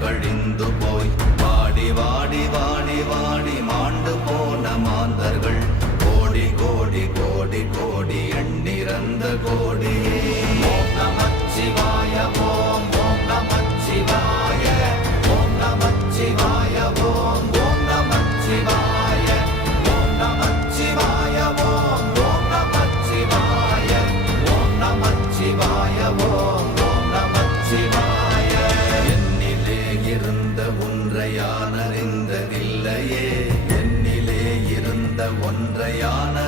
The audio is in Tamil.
கழிந்து போய் வாடி வாடி வாடி வாடி மாண்டு போன மாந்தர்கள் கோடி கோடி கோடி கோடி எண்ணிறந்த கோடி. ஓம் நமச்சிவாய ஓம் ஓம் நமச்சிவாய ஓம் நமச்சிவாய ஓம் ஓம் நமச்சிவாய ஓம் நமச்சிவாய ஓம் ஓம் நமச்சிவாய ஓம் நமச்சிவாய ஓம் ஓம் நமச்சிவாய. என்னிலே இருந்த ஒன்றை யான் அறிந்ததில்லையே, என்னிலே இருந்த ஒன்றை யான்